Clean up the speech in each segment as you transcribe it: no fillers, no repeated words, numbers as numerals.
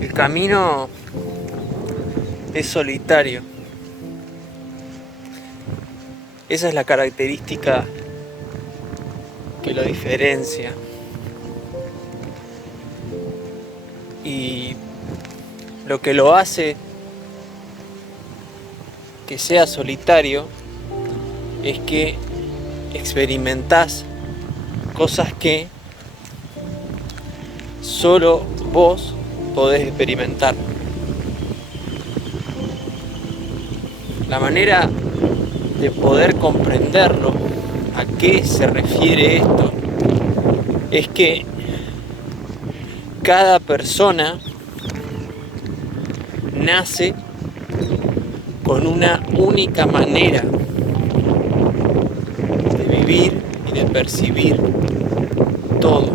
El camino es solitario. Esa es la característica que lo diferencia. Y lo que lo hace que sea solitario es que experimentás cosas que solo vos podés experimentar. La manera de poder comprenderlo, a qué se refiere esto, es que cada persona nace con una única manera de vivir y de percibir todo.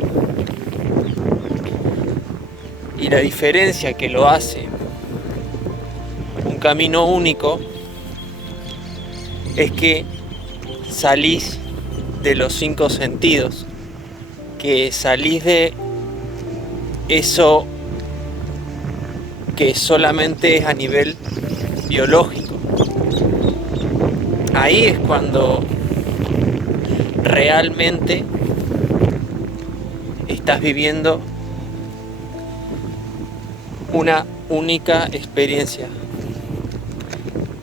Y la diferencia que lo hace un camino único es que salís de los 5 sentidos, que salís de eso que solamente es a nivel biológico. Ahí es cuando realmente estás viviendo una única experiencia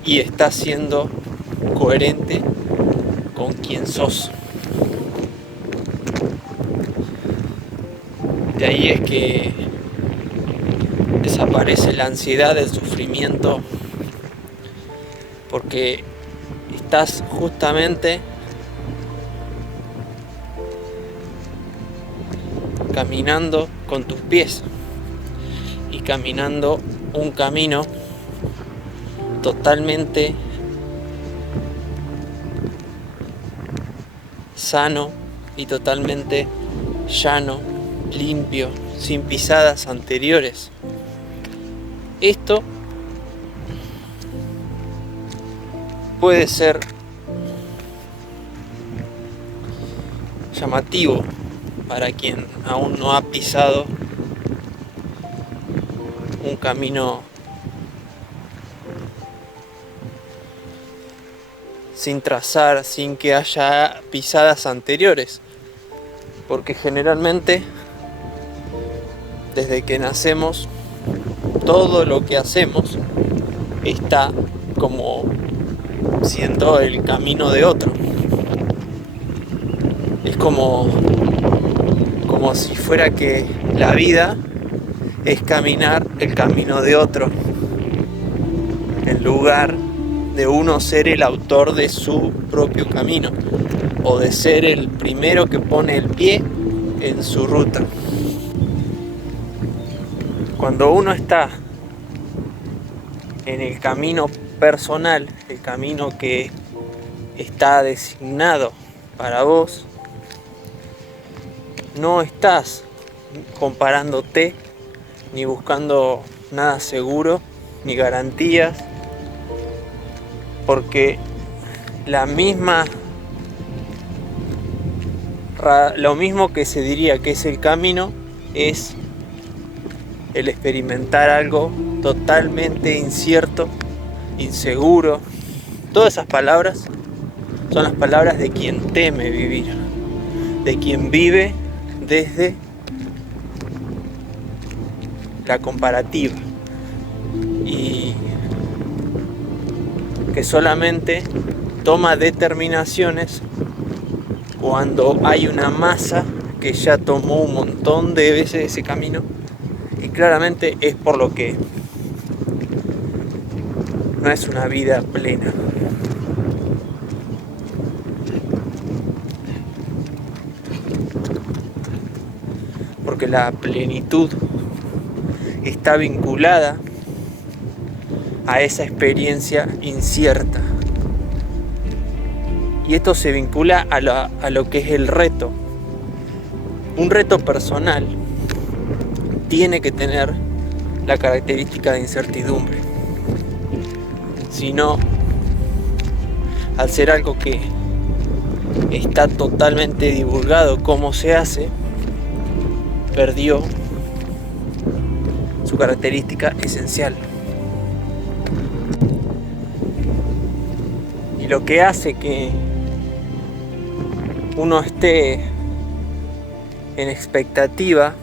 y estás siendo coherente con quien sos. De ahí es que desaparece la ansiedad, el sufrimiento, porque estás justamente caminando con tus pies y caminando un camino totalmente sano y totalmente llano, limpio, sin pisadas anteriores. Esto puede ser llamativo para quien aún no ha pisado un camino sin trazar, sin que haya pisadas anteriores, porque generalmente desde que nacemos todo lo que hacemos está como siendo el camino de otro. Es como si fuera que la vida es caminar el camino de otro, en lugar de uno ser el autor de su propio camino, o de ser el primero que pone el pie en su ruta. Cuando uno está en el camino personal, el camino que está designado para vos, no estás comparándote ni buscando nada seguro ni garantías, porque lo mismo que se diría que es el camino es el experimentar algo totalmente incierto, inseguro. Todas esas palabras son las palabras de quien teme vivir, de quien vive desde la comparativa y que solamente toma determinaciones cuando hay una masa que ya tomó un montón de veces ese camino, y claramente es por lo que no es una vida plena. Porque la plenitud está vinculada a esa experiencia incierta. Y esto se vincula a lo que es el reto. Un reto personal tiene que tener la característica de incertidumbre. Si no, al ser algo que está totalmente divulgado cómo se hace, perdió su característica esencial. Y lo que hace que uno esté en expectativa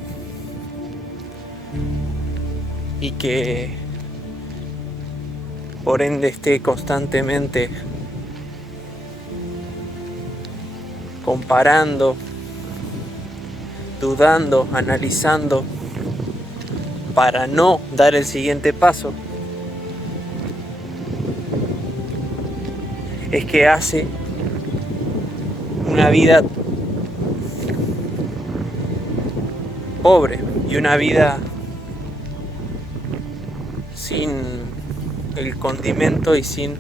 y que por ende esté constantemente comparando, dudando, analizando para no dar el siguiente paso, es que hace una vida pobre y una vida sin el condimento y sin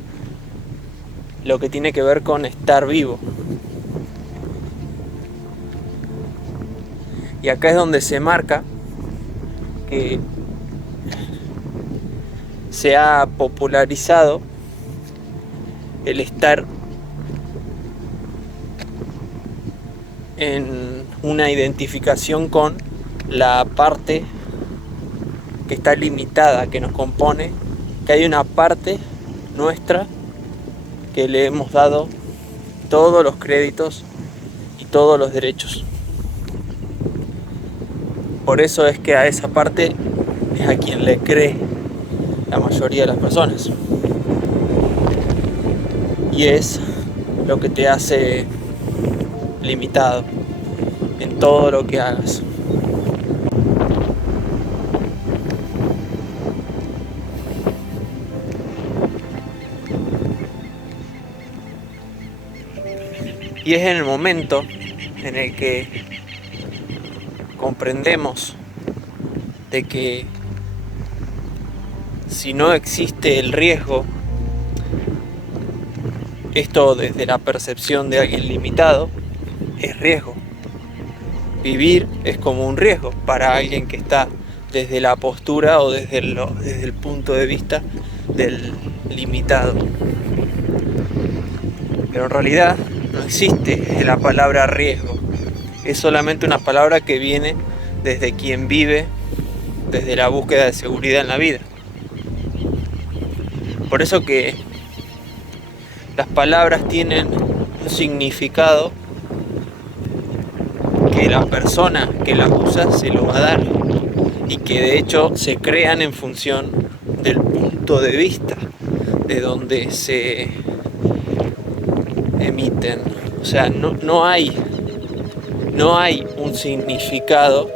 lo que tiene que ver con estar vivo. Y acá es donde se marca que se ha popularizado el estar en una identificación con la parte que está limitada, que nos compone, que hay una parte nuestra que le hemos dado todos los créditos y todos los derechos. Por eso es que a esa parte es a quien le cree la mayoría de las personas. Y es lo que te hace limitado en todo lo que hagas. Y es en el momento en el que comprendemos de que si no existe el riesgo, esto desde la percepción de alguien limitado, es riesgo. Vivir es como un riesgo para alguien que está desde la postura o desde el punto de vista del limitado. Pero en realidad no existe la palabra riesgo. Es solamente una palabra que viene desde quien vive, desde la búsqueda de seguridad en la vida. Por eso que las palabras tienen un significado que la persona que las usa se lo va a dar y que de hecho se crean en función del punto de vista de donde se emiten. O sea, no hay un significado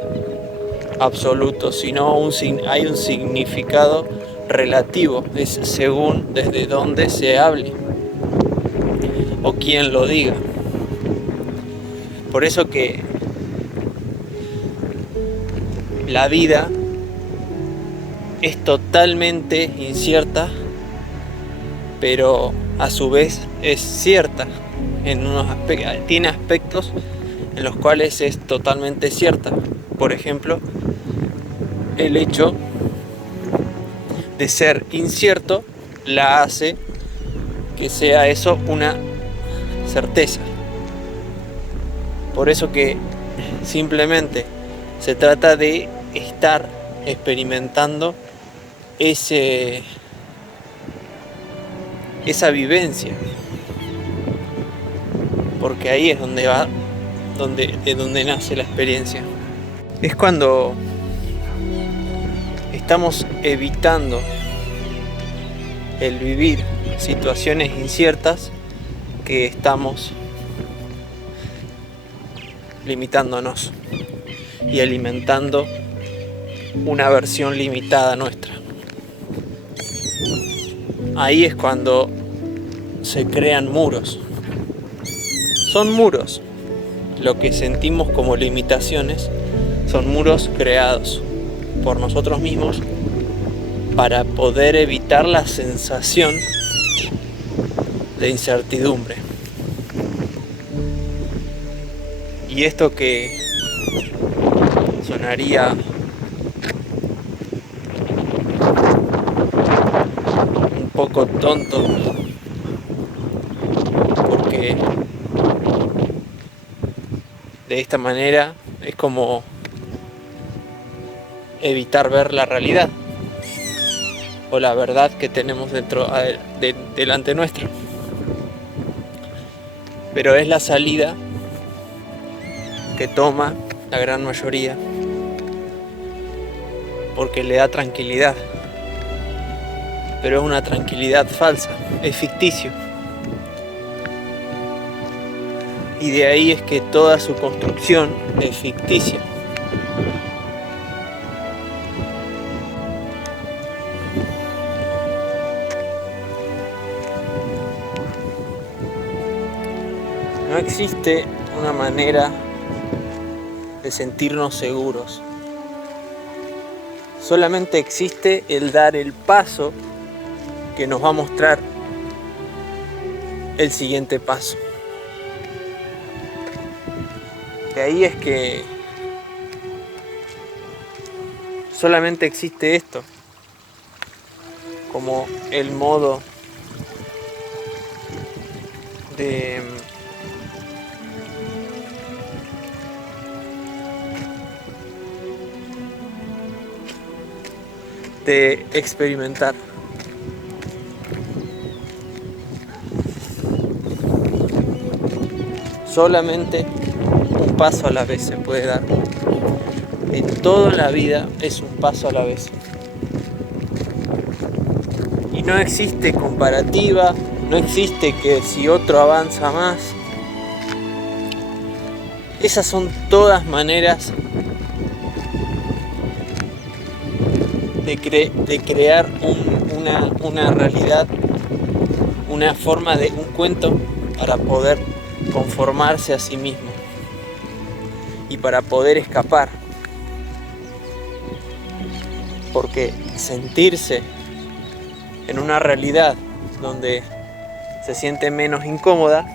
absoluto, sino hay un significado relativo, es según desde donde se hable o quien lo diga. Por eso que la vida es totalmente incierta, pero a su vez es cierta en unos aspectos, tiene aspectos en los cuales es totalmente cierta. Por ejemplo, el hecho de ser incierto la hace que sea eso una certeza. Por eso que simplemente se trata de estar experimentando esa vivencia, porque ahí es donde nace la experiencia. Es cuando estamos evitando el vivir situaciones inciertas que estamos limitándonos y alimentando una versión limitada nuestra. Ahí es cuando se crean muros. Son muros. Lo que sentimos como limitaciones son muros creados por nosotros mismos para poder evitar la sensación de incertidumbre. Y esto que sonaría un poco tonto, porque de esta manera es como evitar ver la realidad o la verdad que tenemos delante nuestro. Pero es la salida que toma la gran mayoría porque le da tranquilidad. Pero es una tranquilidad falsa, es ficticio. Y de ahí es que toda su construcción es ficticia. No existe una manera de sentirnos seguros. Solamente existe el dar el paso que nos va a mostrar el siguiente paso. De ahí es que solamente existe esto como el modo de experimentar. Solamente un paso a la vez se puede dar. En toda la vida es un paso a la vez. Y no existe comparativa, no existe que si otro avanza más. Esas son todas maneras de crear una realidad, una forma de un cuento para poder conformarse a sí mismo y para poder escapar. Porque sentirse en una realidad donde se siente menos incómoda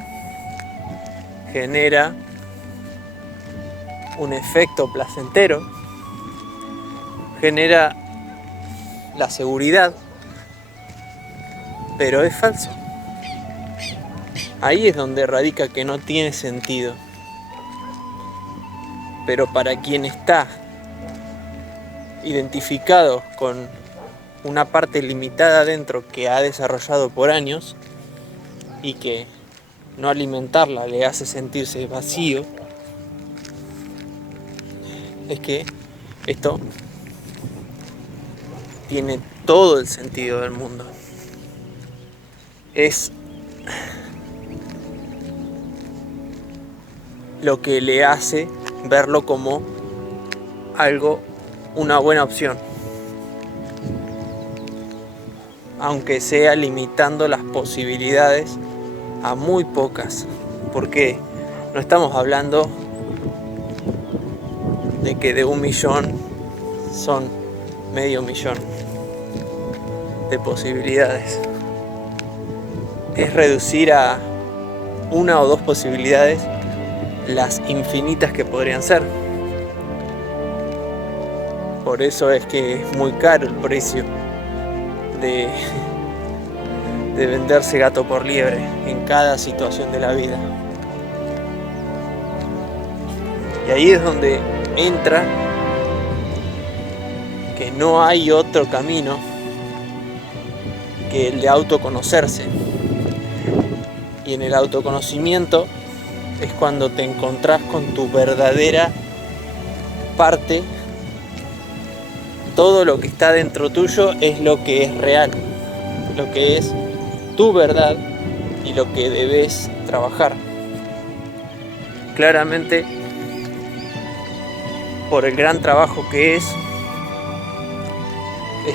genera un efecto placentero, genera la seguridad, pero es falso. Ahí es donde radica que no tiene sentido. Pero para quien está identificado con una parte limitada dentro que ha desarrollado por años y que no alimentarla le hace sentirse vacío, es que esto tiene todo el sentido del mundo. Es lo que le hace verlo como algo, una buena opción, aunque sea limitando las posibilidades a muy pocas, porque no estamos hablando de que de 1 millón son medio millón de posibilidades. Es reducir a 1 o 2 posibilidades las infinitas que podrían ser. Por eso es que es muy caro el precio de venderse gato por liebre en cada situación de la vida. Y ahí es donde entra que no hay otro camino que el de autoconocerse. Y en el autoconocimiento es cuando te encontrás con tu verdadera parte. Todo lo que está dentro tuyo es lo que es real, lo que es tu verdad y lo que debes trabajar. Claramente, por el gran trabajo que es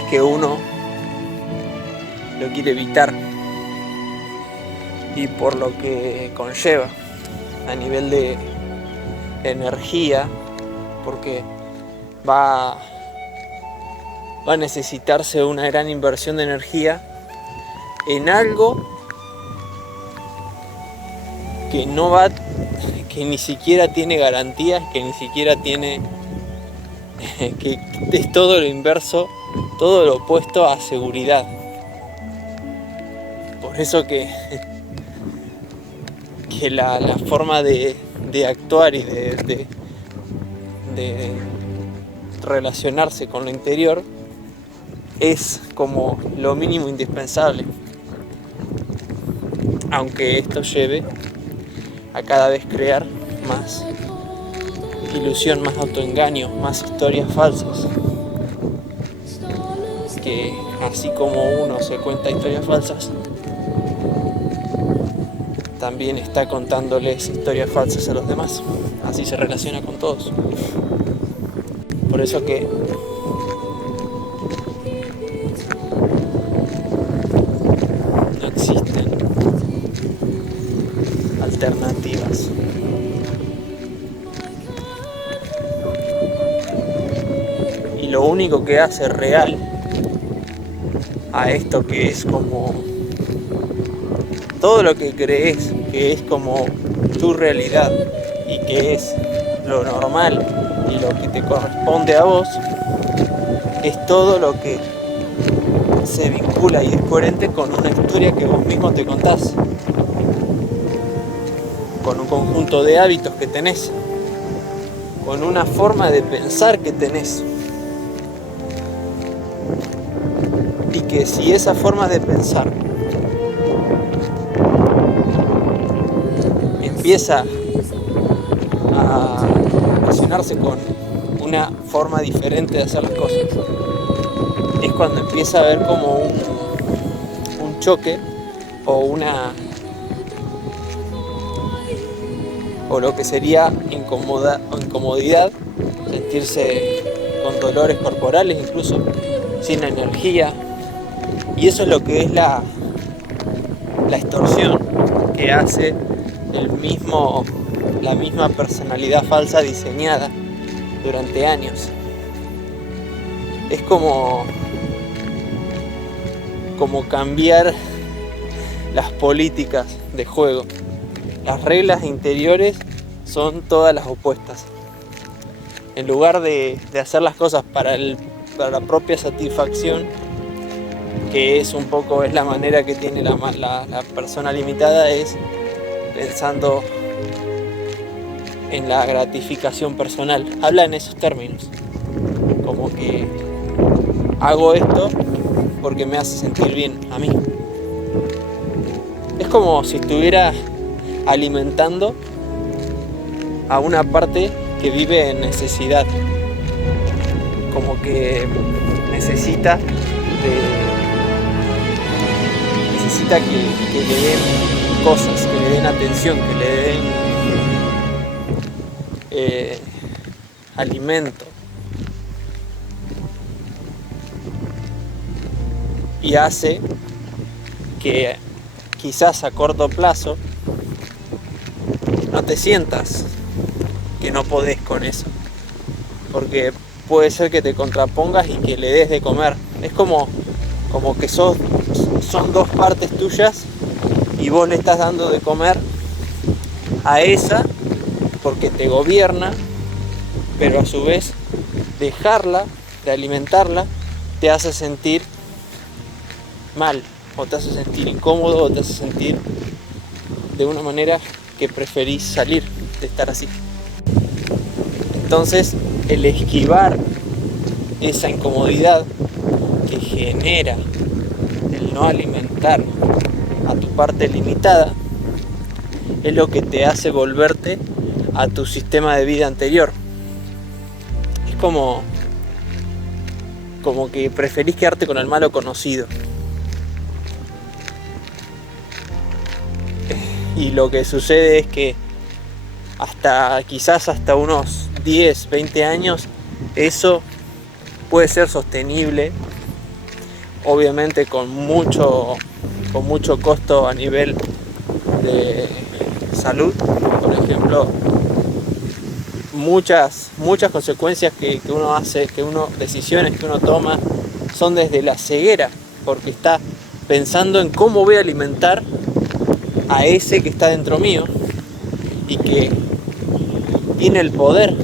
que uno lo quiere evitar y por lo que conlleva a nivel de energía, porque va a necesitarse una gran inversión de energía en algo que que ni siquiera tiene garantías, que ni siquiera tiene, que es todo lo inverso, todo lo opuesto a seguridad. Por eso que la forma de actuar y de relacionarse con lo interior es como lo mínimo indispensable, aunque esto lleve a cada vez crear más ilusión, más autoengaño, más historias falsas, que así como uno se cuenta historias falsas, también está contándoles historias falsas a los demás. Así se relaciona con todos. Por eso que no existen alternativas. Y lo único que hace real a esto, que es como todo lo que crees que es como tu realidad y que es lo normal y lo que te corresponde a vos, es todo lo que se vincula y es coherente con una historia que vos mismo te contás, con un conjunto de hábitos que tenés, con una forma de pensar que tenés. Y que si esa forma de pensar empieza a relacionarse con una forma diferente de hacer las cosas, es cuando empieza a haber como un choque o lo que sería incomodidad, sentirse con dolores corporales, incluso sin energía. Y eso es lo que es la extorsión que hace la misma personalidad falsa diseñada durante años. Es como cambiar las políticas de juego. Las reglas interiores son todas las opuestas. En lugar de hacer las cosas para la propia satisfacción, que es un poco la manera que tiene la persona limitada, es pensando en la gratificación personal. Habla en esos términos, como que hago esto porque me hace sentir bien a mí. Es como si estuviera alimentando a una parte que vive en necesidad, como que necesita que le den cosas, que le den atención, que le den alimento. Y hace que quizás a corto plazo no te sientas que no podés con eso, porque puede ser que te contrapongas y que le des de comer. Es como que son dos partes tuyas y vos le estás dando de comer a esa porque te gobierna, pero a su vez dejarla de alimentarla te hace sentir mal, o te hace sentir incómodo, o te hace sentir de una manera que preferís salir de estar así. Entonces, el esquivar esa incomodidad que genera el no alimentar a tu parte limitada es lo que te hace volverte a tu sistema de vida anterior. Es como que preferís quedarte con el malo conocido. Y lo que sucede es que quizás hasta unos 10, 20 años eso puede ser sostenible, obviamente con mucho costo a nivel de salud. Por ejemplo, muchas consecuencias que uno hace, decisiones que uno toma, son desde la ceguera, porque está pensando en cómo voy a alimentar a ese que está dentro mío y que tiene el poder,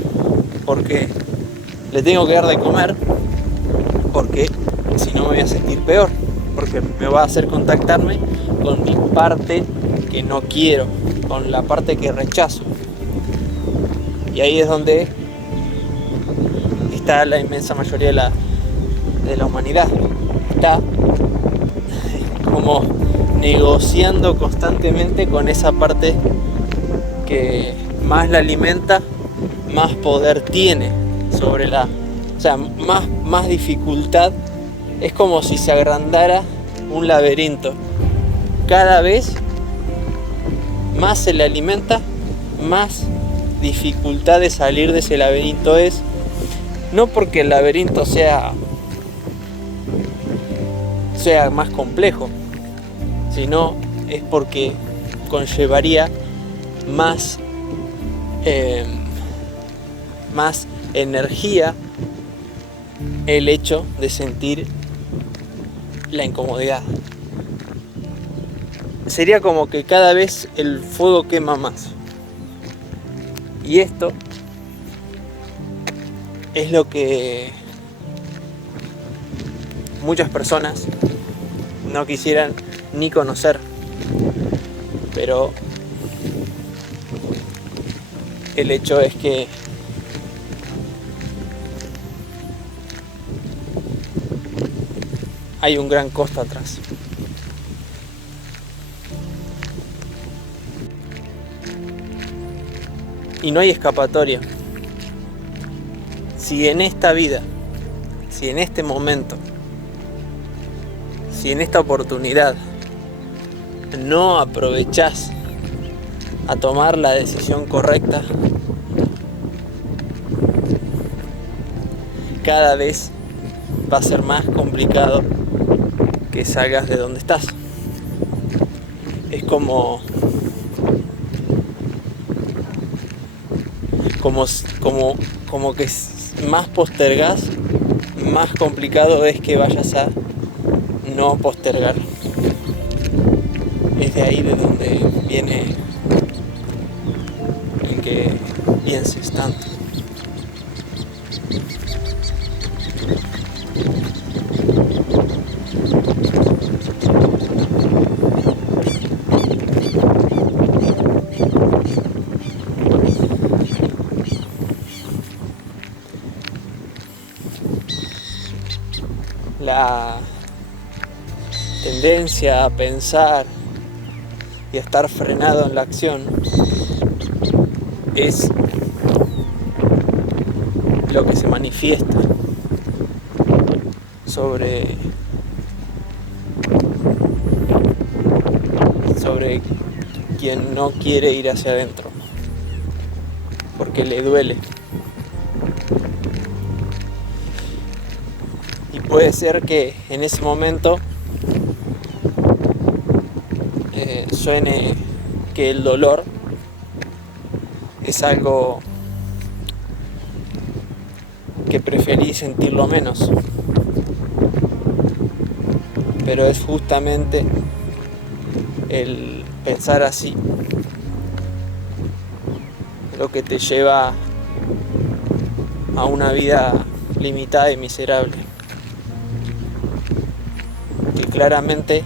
porque le tengo que dar de comer, porque si no me voy a sentir peor, porque me va a hacer contactarme con mi parte que no quiero, con la parte que rechazo. Y ahí es donde está la inmensa mayoría de la humanidad. Está como negociando constantemente con esa parte que más la alimenta, más poder tiene sobre o sea, más dificultad. Es como si se agrandara un laberinto. Cada vez más se le alimenta, más dificultad de salir de ese laberinto es. No porque el laberinto sea más complejo, sino es porque conllevaría más energía el hecho de sentir la incomodidad. Sería como que cada vez el fuego quema más. Y esto es lo que muchas personas no quisieran ni conocer. Pero el hecho es que hay un gran costo atrás. Y no hay escapatoria. Si en esta vida, si en este momento, si en esta oportunidad no aprovechás a tomar la decisión correcta, cada vez va a ser más complicado que salgas de donde estás. Es como que más postergás, más complicado es que vayas a no postergar. Es de ahí de donde viene el que pienses tanto. La tendencia a pensar y a estar frenado en la acción es lo que se manifiesta sobre quien no quiere ir hacia adentro porque le duele. Y puede ser que en ese momento suene que el dolor es algo que preferí sentirlo menos, pero es justamente el pensar así lo que te lleva a una vida limitada y miserable, que claramente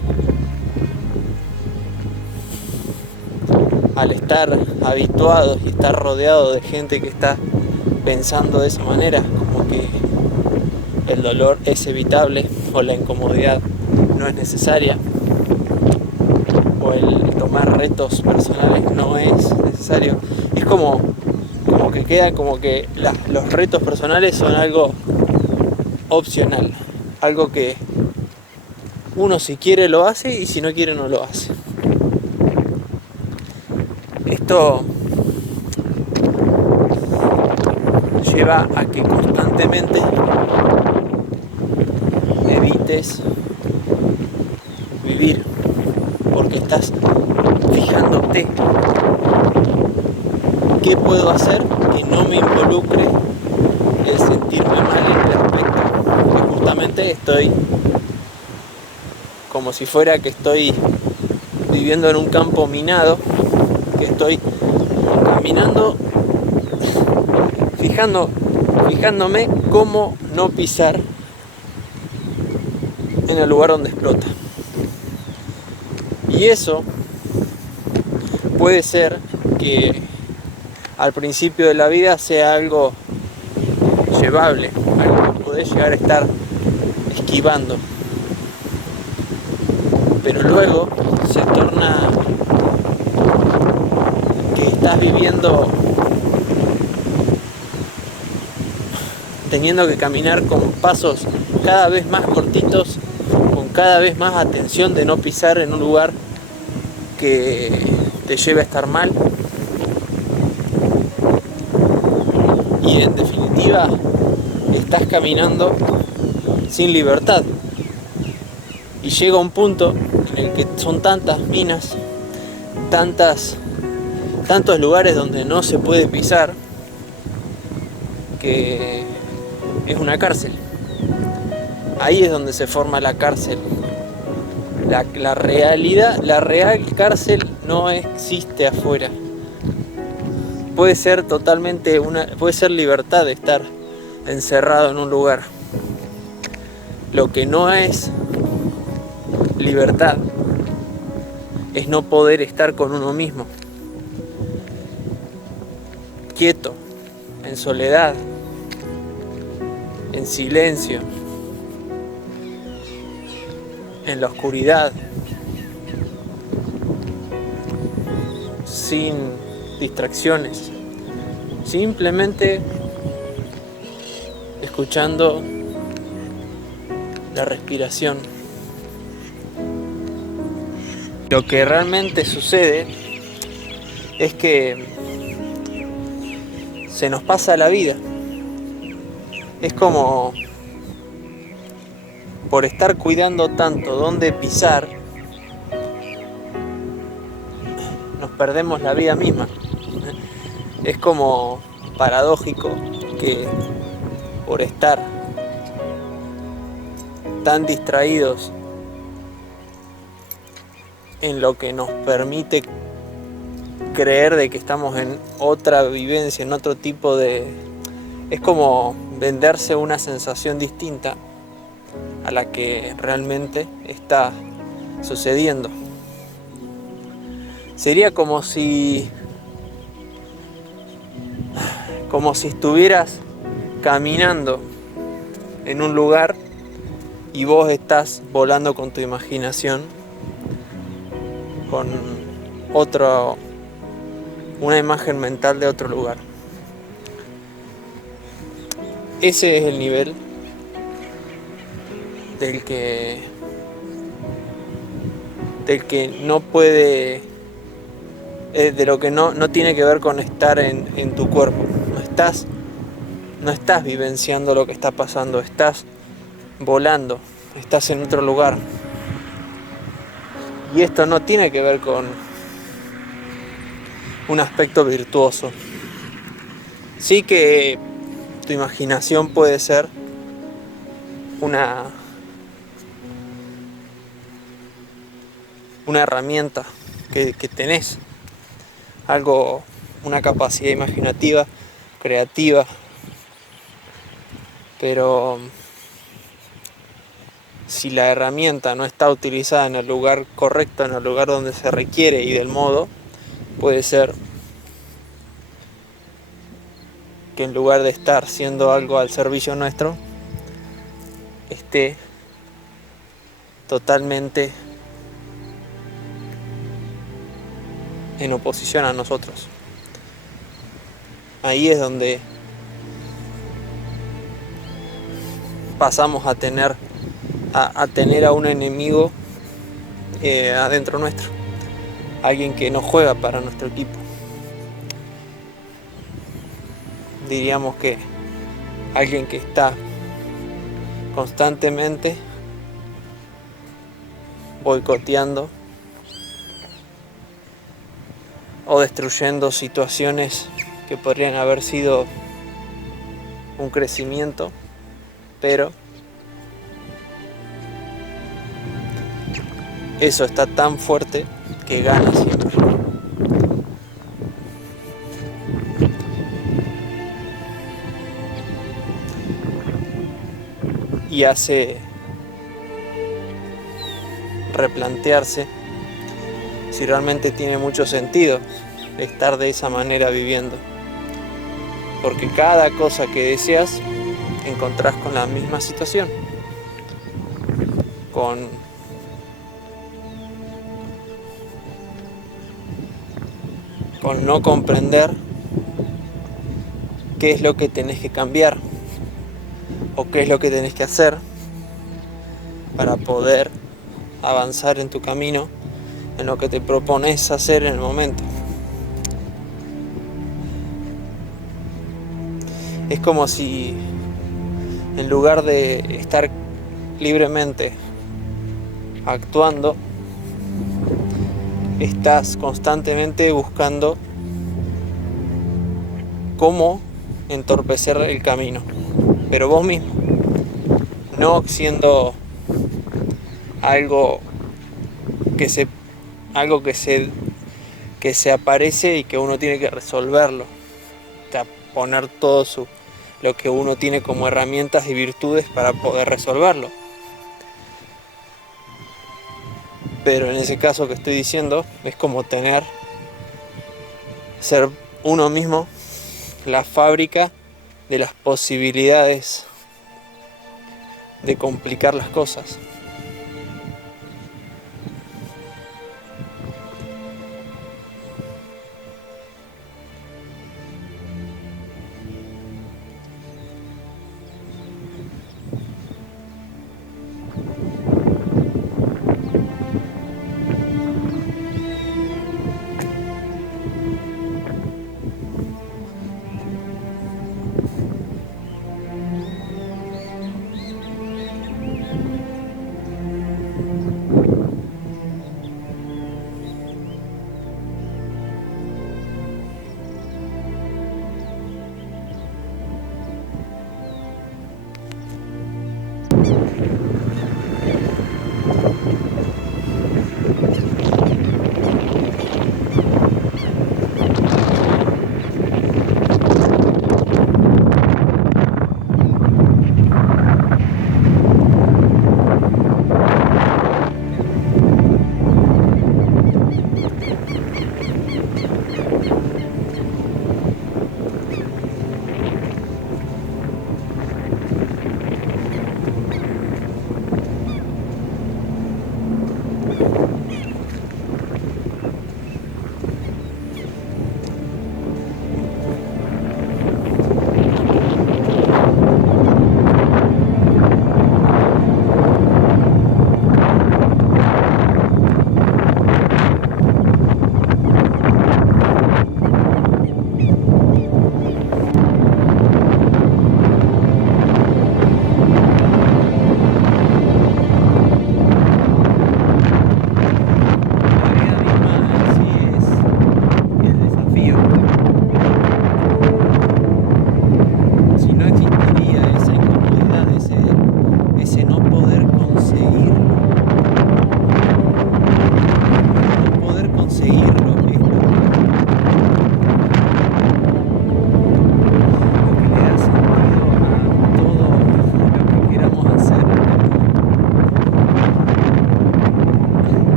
al estar habituados y estar rodeado de gente que está pensando de esa manera, como que el dolor es evitable o la incomodidad no es necesaria o el tomar retos personales no es necesario, es como que queda como que los retos personales son algo opcional, algo que uno si quiere lo hace y si no quiere no lo hace. Esto lleva a que constantemente evites vivir porque estás fijándote qué puedo hacer que no me involucre el sentirme mal en el aspecto que justamente estoy como si fuera que estoy viviendo en un campo minado, que estoy caminando fijándome cómo no pisar en el lugar donde explota. Y eso puede ser que al principio de la vida sea algo irrelevable, algo que podés llegar a estar esquivando. Pero luego se torna que estás viviendo teniendo que caminar con pasos cada vez más cortitos, con cada vez más atención de no pisar en un lugar que te lleve a estar mal. Y en definitiva, estás caminando sin libertad. Y llega un punto en el que son tantas minas, tantos lugares donde no se puede pisar, que es una cárcel. Ahí es donde se forma la cárcel. La real cárcel no existe afuera. Puede ser puede ser libertad de estar encerrado en un lugar. Lo que no es libertad es no poder estar con uno mismo, quieto, en soledad, en silencio, en la oscuridad, sin distracciones, simplemente escuchando la respiración. Lo que realmente sucede es que se nos pasa la vida. Es como por estar cuidando tanto dónde pisar, nos perdemos la vida misma. Es como paradójico que por estar tan distraídos en lo que nos permite creer de que estamos en otra vivencia, en otro tipo de... Es como venderse una sensación distinta a la que realmente está sucediendo. Sería como si estuvieras caminando en un lugar y vos estás volando con tu imaginación con una imagen mental de otro lugar. Ese es el nivel del que no puede, de lo que no tiene que ver con estar en tu cuerpo. No estás vivenciando lo que está pasando, estás volando, estás en otro lugar. Y esto no tiene que ver con un aspecto virtuoso. Sí que tu imaginación puede ser una herramienta que tenés, una capacidad imaginativa, creativa, pero si la herramienta no está utilizada en el lugar correcto, en el lugar donde se requiere y del modo, puede ser que en lugar de estar siendo algo al servicio nuestro, esté totalmente en oposición a nosotros. Ahí es donde pasamos a tener a un enemigo adentro nuestro, alguien que no juega para nuestro equipo. Diríamos que alguien que está constantemente boicoteando o destruyendo situaciones que podrían haber sido un crecimiento, pero eso está tan fuerte que gana siempre. Y hace replantearse si realmente tiene mucho sentido estar de esa manera viviendo. Porque cada cosa que deseas encontrás con la misma situación, con no comprender qué es lo que tenés que cambiar o qué es lo que tenés que hacer para poder avanzar en tu camino, en lo que te propones hacer en el momento. Es como si en lugar de estar libremente actuando, estás constantemente buscando cómo entorpecer el camino, pero vos mismo, no siendo algo que se aparece y que uno tiene que resolverlo, o sea, poner todo lo que uno tiene como herramientas y virtudes para poder resolverlo. Pero en ese caso que estoy diciendo, es como ser uno mismo la fábrica de las posibilidades de complicar las cosas.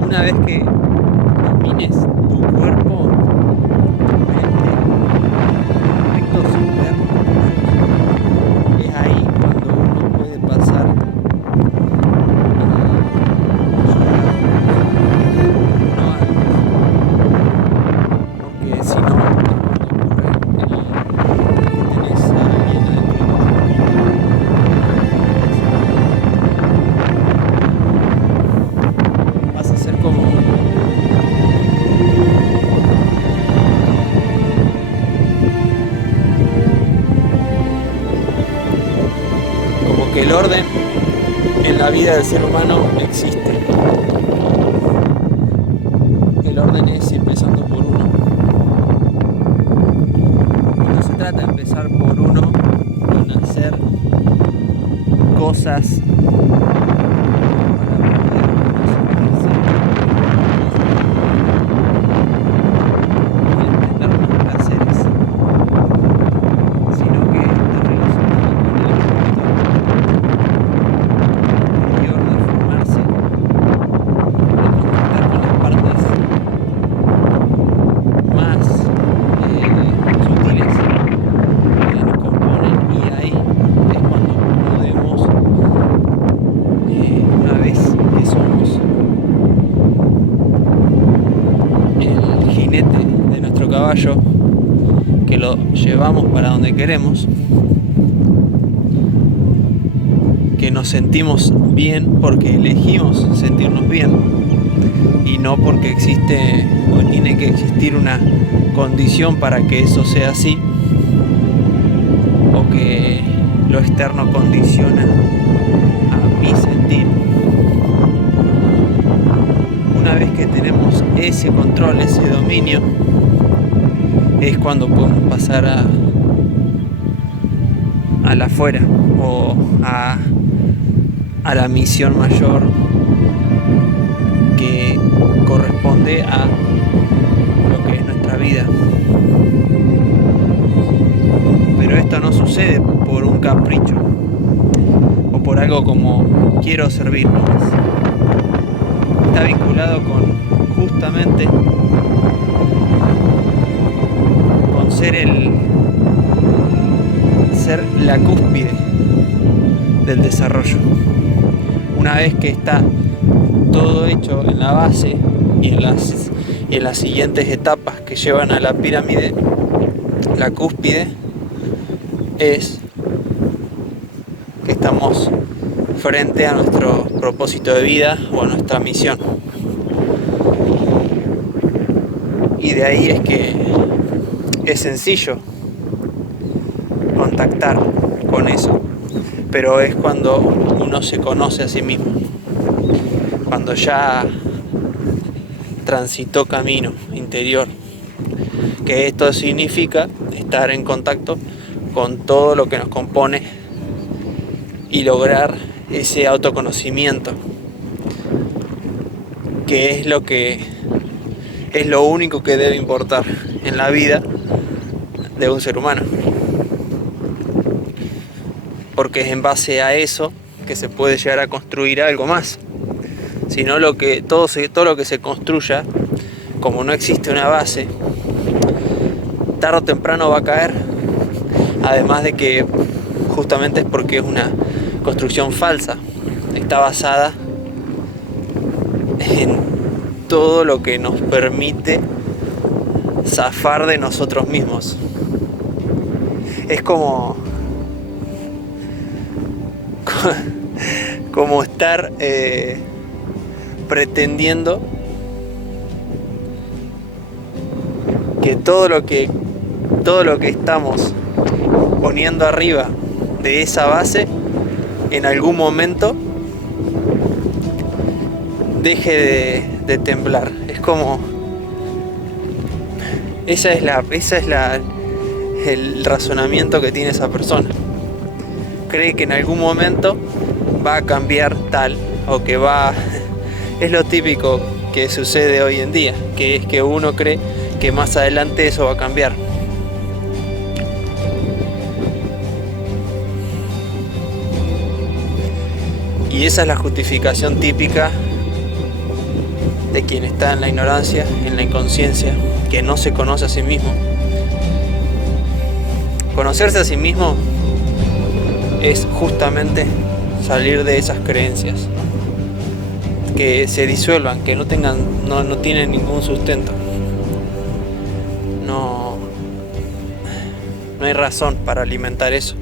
Una vez que domines tu cuerpo, tu mente, aspectos internos tuyos, es ahí cuando uno puede pasar no antes, porque si no es cuando ocurre que tenés a alguien adentro tuyo. Vas a ser como que el orden en la vida del ser humano existe. El orden es empezando por uno. Y no se trata de empezar por uno con hacer cosas sutiles caballo que lo llevamos para donde queremos, que nos sentimos bien porque elegimos sentirnos bien y no porque existe o tiene que existir una condición para que eso sea así, o que lo externo condiciona a mi sentir. Una vez que tenemos ese control, ese dominio, es cuando podemos pasar al afuera o a la misión mayor que corresponde a lo que es nuestra vida. Pero esto no sucede por un capricho o por algo como quiero servir nomás. Está vinculado con justamente con ser la cúspide del desarrollo. Una vez que está todo hecho en la base y en las siguientes etapas que llevan a la pirámide, la cúspide es que estamos frente a nuestro propósito de vida o a nuestra misión. Y de ahí es que es sencillo contactar con eso, pero es cuando uno se conoce a sí mismo, cuando ya transitó camino interior, que esto significa estar en contacto con todo lo que nos compone y lograr ese autoconocimiento, que es lo único que debe importar en la vida de un ser humano, porque es en base a eso que se puede llegar a construir algo más. Si no, todo lo que se construya, como no existe una base, tarde o temprano va a caer. Además de que justamente es porque es una construcción falsa, está basada en todo lo que nos permite zafar de nosotros mismos. Es como estar pretendiendo que todo lo que estamos poniendo arriba de esa base en algún momento deje de temblar. Es como esa es el razonamiento que tiene esa persona. Cree que en algún momento va a cambiar tal, o que es lo típico que sucede hoy en día, que es que uno cree que más adelante eso va a cambiar. Y esa es la justificación típica de quien está en la ignorancia, en la inconsciencia, que no se conoce a sí mismo. Conocerse a sí mismo es justamente salir de esas creencias, que se disuelvan, que no tienen ningún sustento. No hay razón para alimentar eso.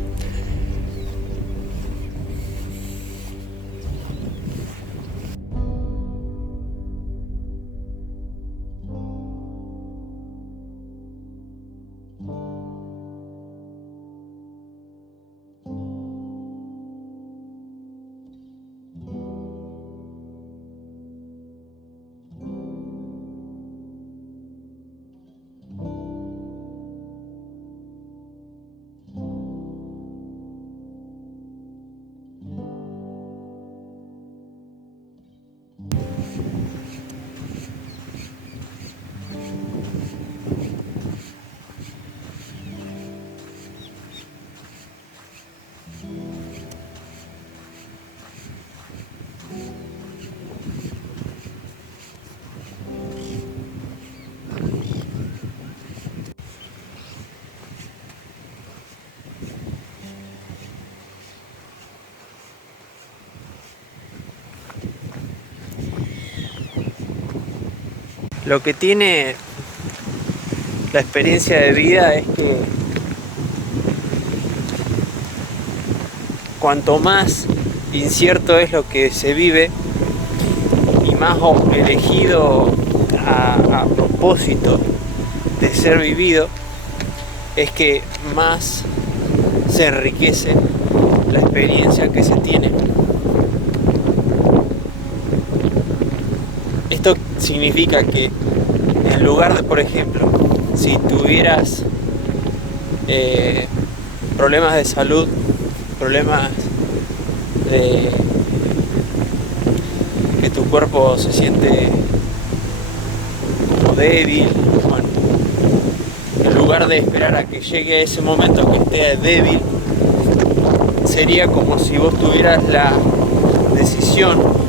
Lo que tiene la experiencia de vida es que cuanto más incierto es lo que se vive y más elegido a propósito de ser vivido, es que más se enriquece la experiencia que se tiene. Esto significa que en lugar de, por ejemplo, si tuvieras problemas de salud, problemas de que tu cuerpo se siente como débil, bueno, en lugar de esperar a que llegue ese momento que esté débil, sería como si vos tuvieras la decisión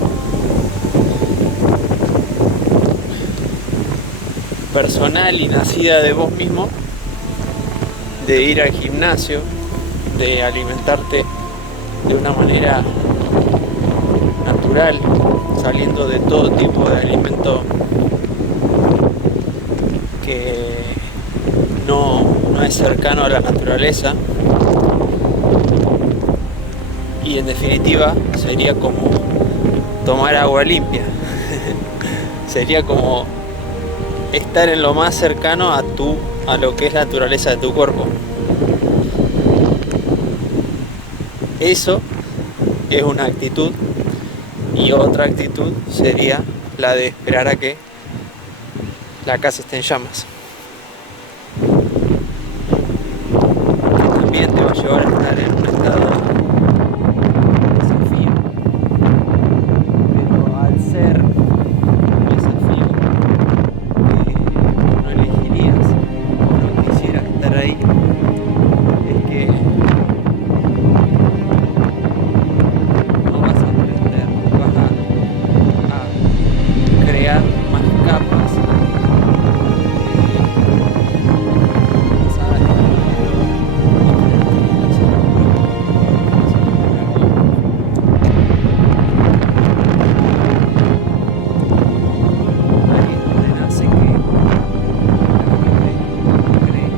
personal y nacida de vos mismo de ir al gimnasio, de alimentarte de una manera natural, saliendo de todo tipo de alimento que no es cercano a la naturaleza, y en definitiva sería como tomar agua limpia. Sería como estar en lo más cercano a lo que es la naturaleza de tu cuerpo. Eso es una actitud, y otra actitud sería la de esperar a que la casa esté en llamas, que también te va a llevar a estar en un estado de desafío, pero al ser un desafío que no elegirías o no quisieras estar ahí, es que no vas a aprender, vas a crear más capas, vas a ir ahí es donde nace que la gente cree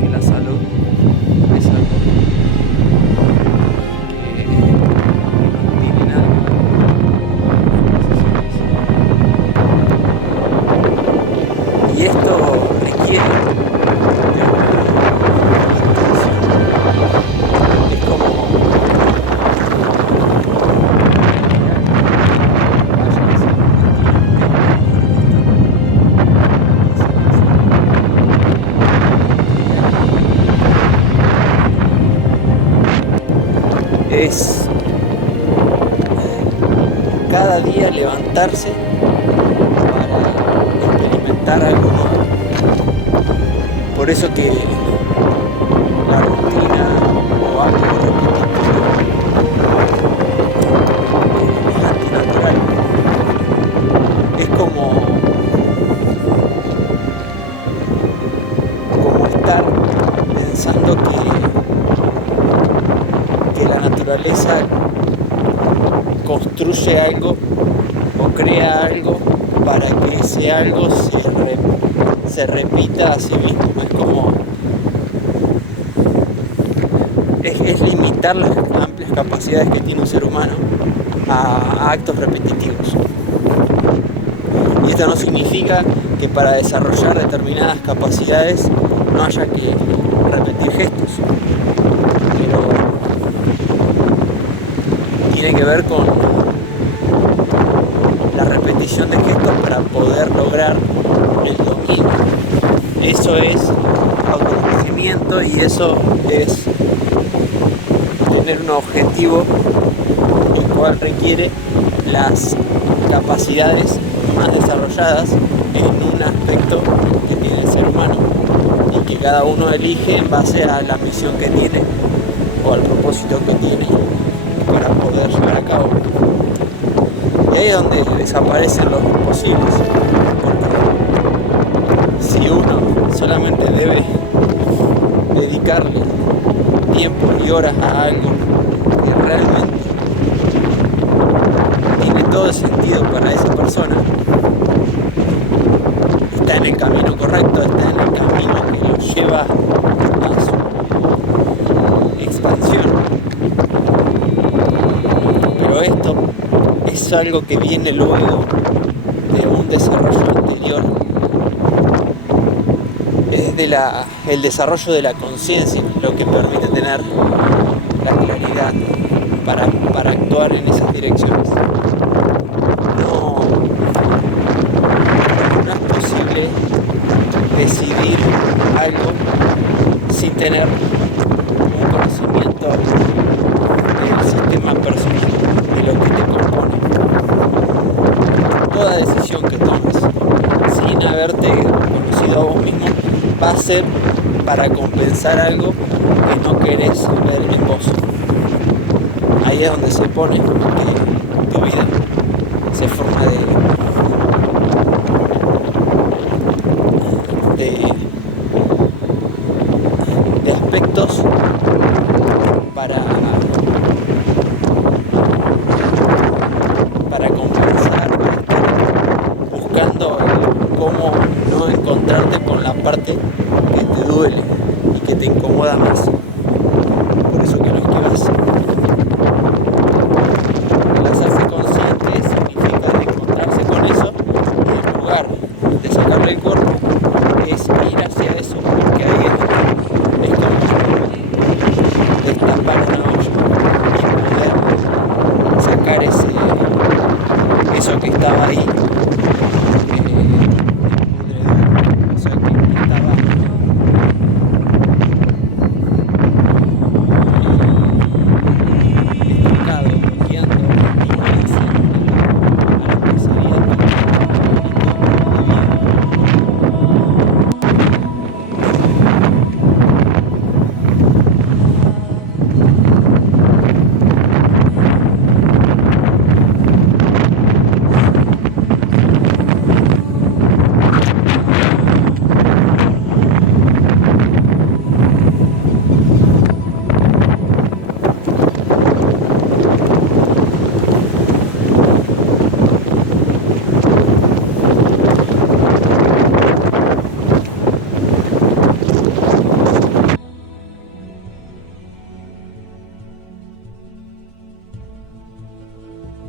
que la salud es algo que no tiene nada que ver con las decisiones. Y esto requiere de una atención. Es como es cada día levantarse para experimentar algo nuevo. Por eso que la rutina o algo repetitivo es antinatural. Es como estar pensando que la naturaleza construye algo o crea algo para que ese algo se repita a sí mismo. Es como es limitar las amplias capacidades que tiene un ser humano a actos repetitivos. Y esto no significa que para desarrollar determinadas capacidades no haya que repetir gestos, pero tiene que ver con la repetición de gestos para poder lograr el dominio. Eso es autoconocimiento, y eso es tener un objetivo el cual requiere las capacidades más desarrolladas en un aspecto que tiene el ser humano, y que cada uno elige en base a la misión que tiene o al propósito que tiene para poder llevar a cabo. Y ahí es donde desaparecen los imposibles, porque si uno solamente debe dedicarle tiempo y horas a algo que realmente tiene todo el sentido para esa persona, está en el camino correcto, está en el camino es algo que viene luego de un desarrollo anterior. Es el desarrollo de la conciencia lo que permite tener la claridad para actuar en esas direcciones. No es posible decidir algo sin tener un conocimiento del sistema personal, de lo que te compone. Toda decisión que tomes sin haberte conocido a vos mismo va a ser para compensar algo que no querés ver en vos. Ahí es donde se pone tu vida, se forma de aspectos para compensar, buscando cómo no encontrarte con la parte que te duele y que te incomoda más.